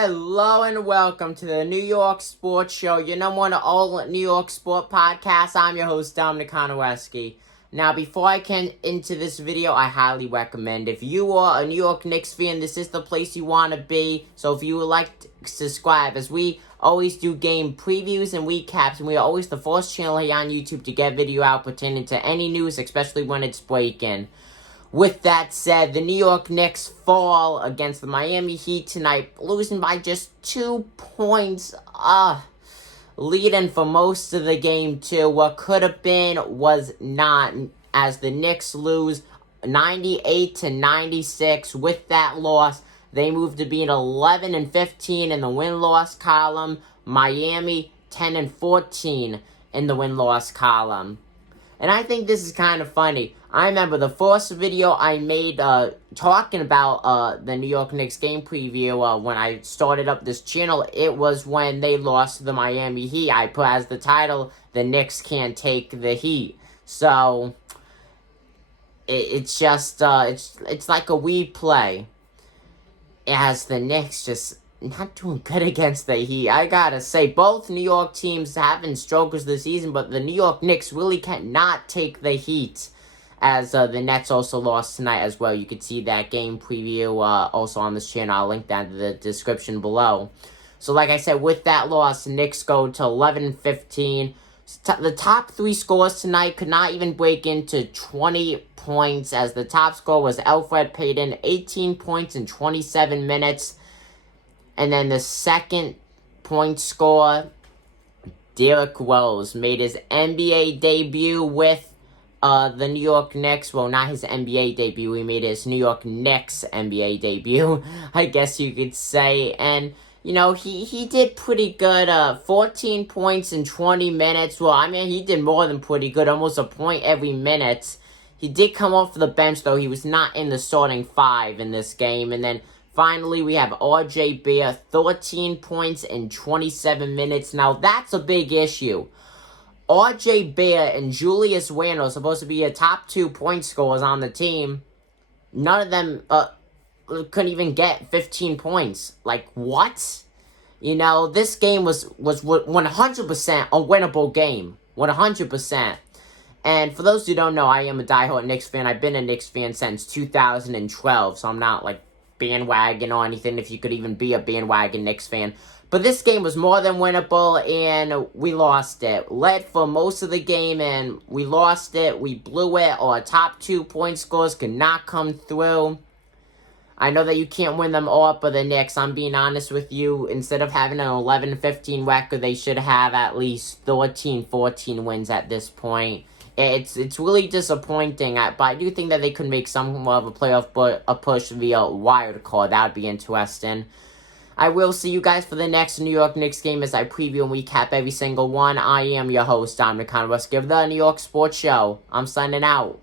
Hello and welcome to the New York Sports Show, your number one all New York sport podcast. I'm your host, Dominic Konoweski. Now, before I get into this video, I highly recommend, if you are a New York Knicks fan, this is the place you want to be. So if you would like to subscribe, as we always do game previews and recaps, and we are always the first channel here on YouTube to get video out pertaining to any news, especially when it's breaking. With that said, the New York Knicks fall against the Miami Heat tonight, losing by just 2 points. Leading for most of the game, too. What could have been was not, as the Knicks lose 98-96. With that loss, they moved to being 11-15 in the win-loss column. Miami 10-14 in the win-loss column. And I think this is kind of funny. I remember the first video I made talking about the New York Knicks game preview when I started up this channel. It was when they lost to the Miami Heat. I put as the title, "The Knicks Can't Take the Heat." So, it's just, it's like a replay. As the Knicks just not doing good against the Heat. I gotta say, both New York teams having struggles this season, but the New York Knicks really cannot take the Heat, as the Nets also lost tonight as well. You could see that game preview also on this channel. I'll link that in the description below. So like I said, with that loss, the Knicks go to 11-15. The top three scores tonight could not even break into 20 points, as the top score was Elfrid Payton, 18 points in 27 minutes. And then the second point scorer, Derrick Rose, made his NBA debut with the New York Knicks. Well, not his NBA debut. He made his New York Knicks NBA debut, I guess you could say. And, you know, he did pretty good. 14 points in 20 minutes. Well, I mean, he did more than pretty good. Almost a point every minute. He did come off the bench, though. He was not in the starting five in this game. And then finally, we have R.J. Barrett, 13 points in 27 minutes. Now, that's a big issue. R.J. Barrett and Julius Randle, supposed to be your top 2 point scorers on the team, none of them couldn't even get 15 points. Like, what? You know, this game was 100% a winnable game. 100%. And for those who don't know, I am a diehard Knicks fan. I've been a Knicks fan since 2012, so I'm not, like, bandwagon or anything, if you could even be a bandwagon Knicks fan. But this game was more than winnable, and we lost it. Led for most of the game, and we lost it. We blew it. Our top 2 point scores could not come through. I know that you can't win them all, but the Knicks, I'm being honest with you, instead of having an 11-15 record, they should have at least 13-14 wins at this point. It's really disappointing, but I do think that they could make some of a playoff push via wild card. That would be interesting. I will see you guys for the next New York Knicks game as I preview and recap every single one. I am your host, Dominic Konoweski of the New York Sports Show. I'm signing out.